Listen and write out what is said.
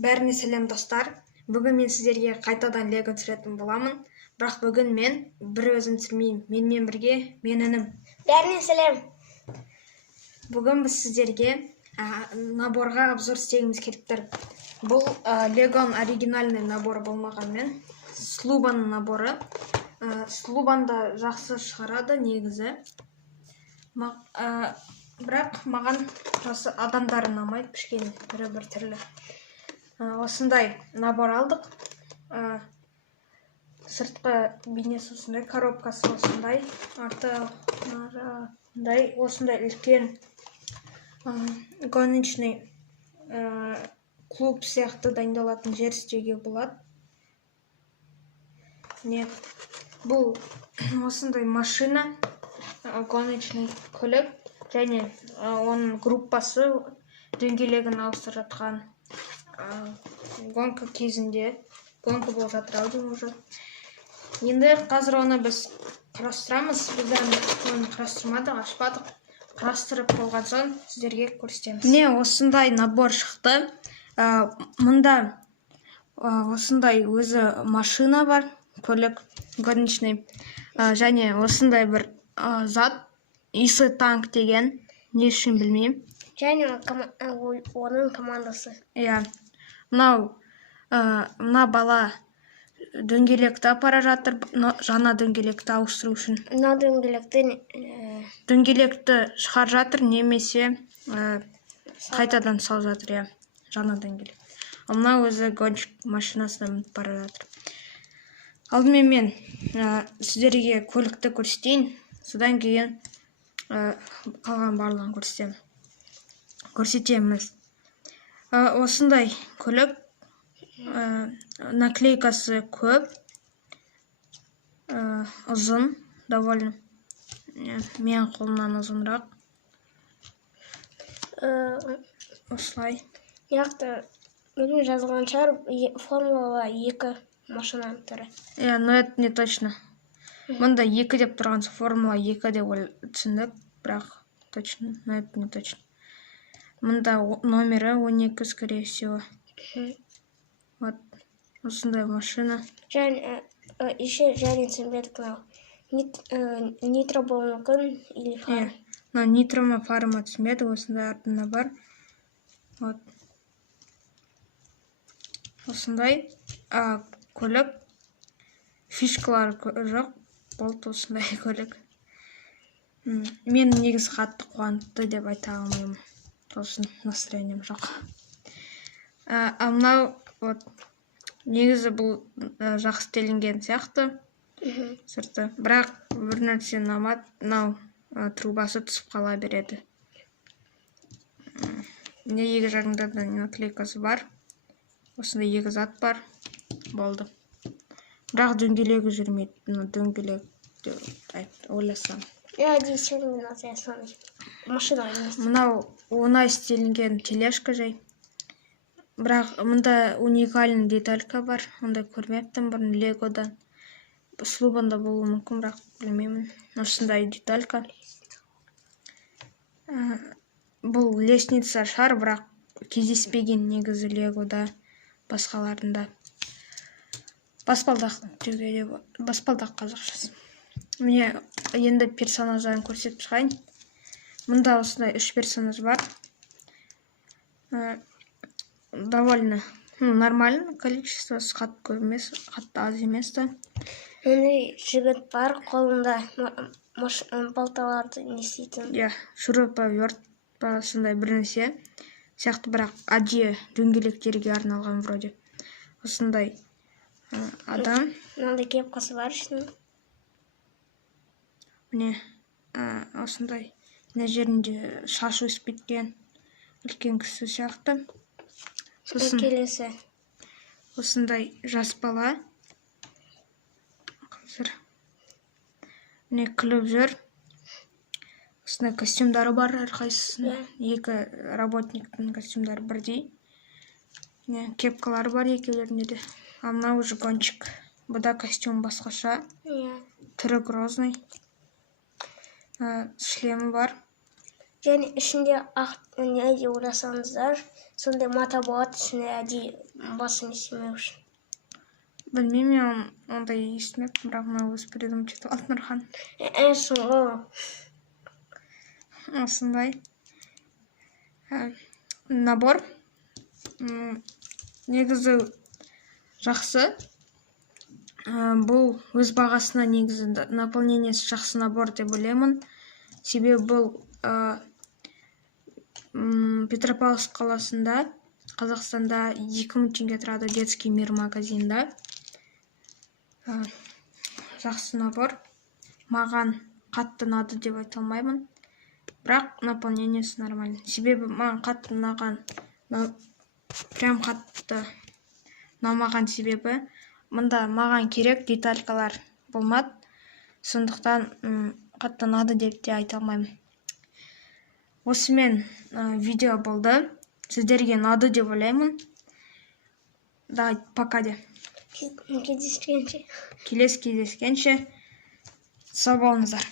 Бәріне сәлем достар. Бүгін мен сіздерге қайтадан лего түсіретін боламын. Бірақ бүгін мен бір өзім түсірмеймін. Менімен бірге мен інім. Бәріне сәлем. Бүгін біз сіздерге наборға обзор істегіміз келіп тұр. Бұл легоның оригинальный наборы болмағанмен, Слубаның наборы. Слубанда жақсы шығарады негізі. Бірақ маған осы адамдары ұнамайды, кішкене бір түрлі. Осындай набор алдық. Сыртқы бейнесі осындай, коробкасы осындай, арты осындай үлкен гоночный клуб сияқты дайындалатын жер істеуге болады. Бұл осындай машина, гоночный көлік, және оның группасы дөңгелегін ауыстырып жатқан. Гонка кезінде, гонка болып жатыр деймін уже. Енді қазір оны біз құрастырамыз. Біз оны құрастырмадық, ашпадық. Құрастырып болған соң сіздерге көрсетеміз. Міне осындай набор шықты. Мұнда осындай өзі машина бар, көлік, гоночный. Және осындай бір зат, исы танк деген, не үшін білмеймін. Және оның командасы. Мына бала дөңгелекті апара жатыр, жаңа дөңгелекті ауыстыру үшін. Мына дөңгелекті шығар жатыр, немесе қайтадан сал жатыр, жаңа дөңгелек. Мына өзі гонщик машинасына мініп бара жатыр. Алдымен мен сіздерге көлікті көрсетейін, содан кейін қалған барлығын көрсетеміз. Осындай көлік, наклейкасы көп, ұзын, довольно. Мен қолымнан ұзынырақ. Осылай. Яқты өзім жазылған шығар, формула 2 машинаның түрі. Но это не точно. Мұнда 2 деп тұрған формула 2 деп түсіндік, бірақ точно, но это не точно. Мұнда номері 12, скорее всего. Вот, осындай машина. Және түсінбедік, нитро болуы мүмкін, или фара. Нитро ма, фара ма түсінбеді, осындай артында бар. Вот. Осындай көлік, фишкалар жоқ, болды осындай көлік. Мен негізі қатты қуантты деп айта алмаймын. Тосын настроением жоқ. Мынау, негізі бұл жақсы істелінген сияқты сырты. Бірақ бір нәрсе ұнамады, мынау трубасы түсіп қала береді. Екі жағында да наклейкасы бар. Осында 2 зат бар. Болды. Бірақ дөңгелегі жүрмейді. Дөңгелек ойласам. Мынау оңай істелінген тележка жай. Бірақ мұнда уникальный деталька бар. Онда көрмеппін бұрын легодан. Слубанда болуы мүмкін, бірақ білмеймін. Осындай деталька. Бұл лестница шар, бірақ кездеспеген негізі легода, басқаларында. Баспалдақ қазақшасы. Міне енді персонаждарын көрсетіп шығайын. Мұнда осындай 3 персонаж бар. Довольно нормально количествосы, қатты көп емес, қатты аз емес та. Мұндай жігіт бар, қолында балталарды не істейтін. Шуруповерт па сондай бір нәрсе сияқты, бірақ әдейі дөңгелектерге арналған вроде. Осындай адам. Мынандай кепкасы бар ішінде. Міне осындай мына жерінде шашы өсіп кеткен үлкен кісі сияқты. Келесі. Осындай жас бала. Қазір міне күліп жүр. Осындай костюмдары бар әрқайсысының. 2 работниктің костюмдары бірдей. Кепкалары бар екеулерінде де. Мынау уже гонщик. Бұда костюм басқаша. Түрі грозный. Шлемі бар. және ішінде ақ не деп ойласаңыздар, сондай мата болады, ішіне әдейі басын істемеу үшін. Білмеймін, мен ондай естімеппін, бірақ мен өзі придумать етіп алдым Нұрхан. Осындай набор негізі жақсы. Бұл өз бағасына негізі наполнениесі жақсы набор деп ойлаймын. Себебі бұл Петропавловск қаласында, Қазақстанда 2000 теңге тұрады детский мир магазинда. Жақсы набор. Маған қатты ұнады деп айта алмаймын. Бірақ наполнениесі нормально. Себебі маған қатты ұнаған, прям қатты ұнамаған себебі мұнда маған керек деталькалар болмады. Сондықтан қатты ұнады деп те айта алмаймын. Осымен видео болды. Сіздерге ұнады деп ойлаймын. Да, пока де. Кездескенше. Келесі кездескенше сау болыңыздар.